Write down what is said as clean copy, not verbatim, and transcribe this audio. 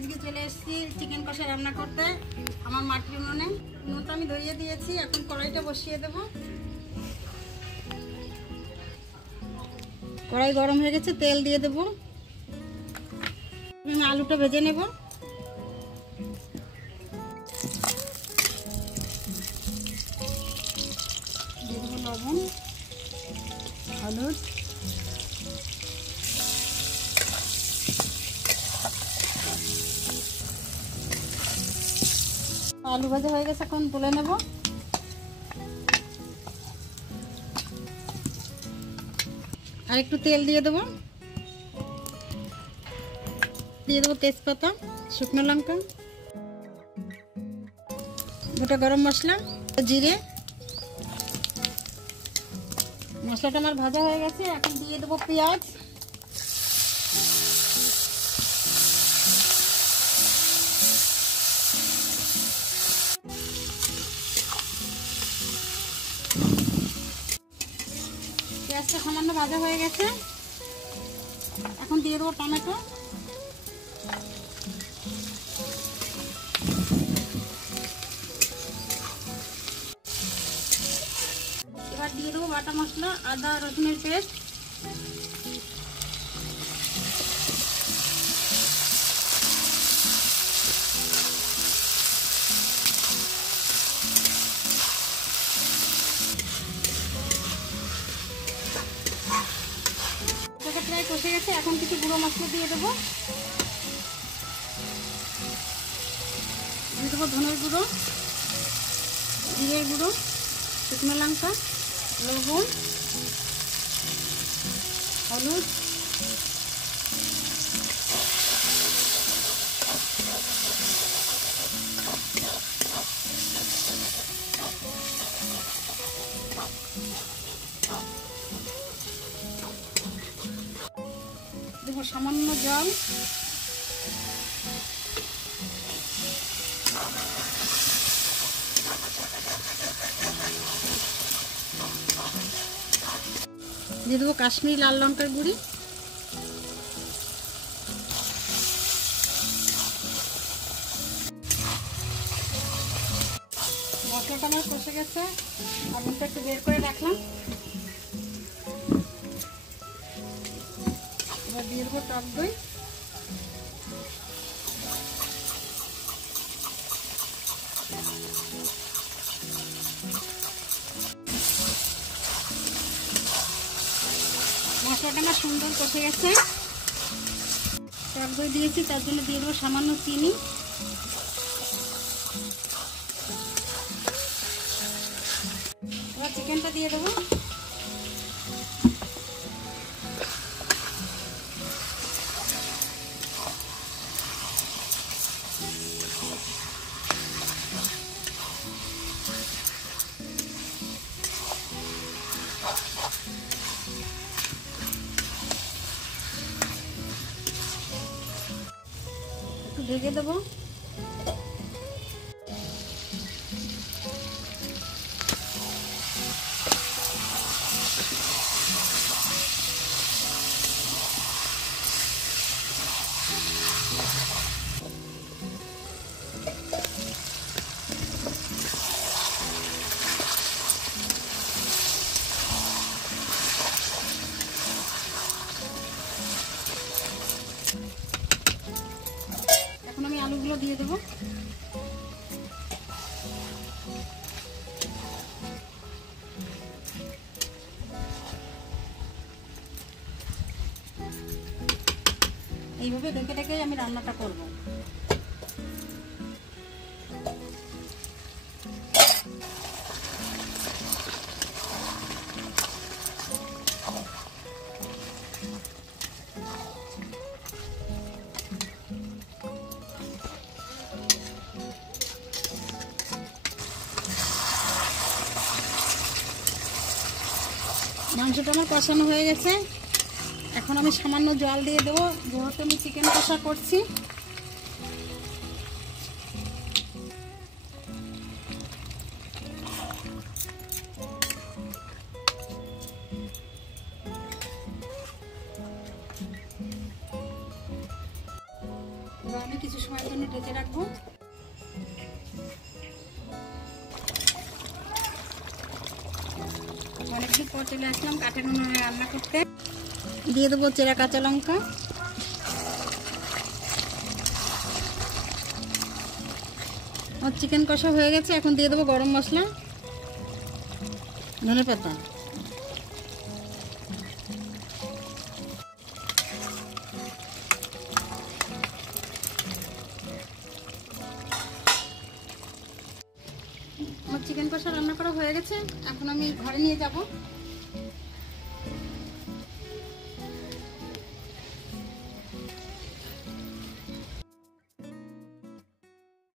আজকে চলে এসেছি চিকেন কষা রান্না করতে আমার মাটির উনুনে। উনুনটা আমি ধরিয়ে দিয়েছি, এখন কড়াইটা বসিয়ে দেব। কড়াই গরম হয়ে গেছে, তেল দিয়ে দেব। আলুটা ভেজে নেব। দিয়ে দেবো লবণ, হলুদ, আলু ভাজা হয়ে গেছে, এখন তুলে নেব। আর একটু তেল দিয়ে দেবো। দিয়ে দেবো তেজপাতা, শুকনো লঙ্কা, গোটা গরম মশলা, জিরে। মশলাটা আমার ভাজা হয়ে গেছে, এখন দিয়ে দেবো পেঁয়াজ। পেঁয়াজটা সামান্য ভাজা হয়ে গেছে, এখন দিয়ে দেবো টমেটো। এবার দিয়ে দেবো বাটা মশলা, আদা রসুনের পেস্ট। প্রায় কষে গেছে, এখন কিছু গুঁড়ো মশলা দিয়ে দেবো। দিয়ে দেবো ধনের গুঁড়ো, জিরের গুঁড়ো, শুকনো লঙ্কা, লবণ, হলুদ, দেবো সামান্য জল। দিয়ে দেবো কাশ্মীরি লাল লঙ্কার গুঁড়ি। মশলাটা আমার কষে গেছে, আলুটা একটু বের করে রাখলাম। এবার দিয়ে দেবো টক দই। মশলাটা আমার সুন্দর কষে গেছে, টক দই দিয়েছি, তার জন্য দিয়ে দেবো সামান্য চিনি। এবার চিকেনটা দিয়ে দেবো। একটু ঢেকে দেবো। এখন আমি আলুগুলো দিয়ে দেবো। এইভাবে ডেকে ডেকে আমি রান্নাটা করব। মাংসটা আমার কষানো হয়ে গেছে, এখন আমি সামান্য জল দিয়ে দেবো, যেহেতু আমি চিকেন কষা করছি। এবার আমি কিছু সময়ের জন্য ঢেকে রাখবো। অনেকদিন পর চলে আসলাম কাঠের উনুনে রান্না করতে। দিয়ে দেবো চেরা কাঁচা লঙ্কা, আর চিকেন কষা হয়ে গেছে। এখন দিয়ে দেবো গরম মশলা, ধনেপাতা, আমার চিকেন কষা রান্না করা হয়ে গেছে। এখন আমি ঘরে নিয়ে যাব।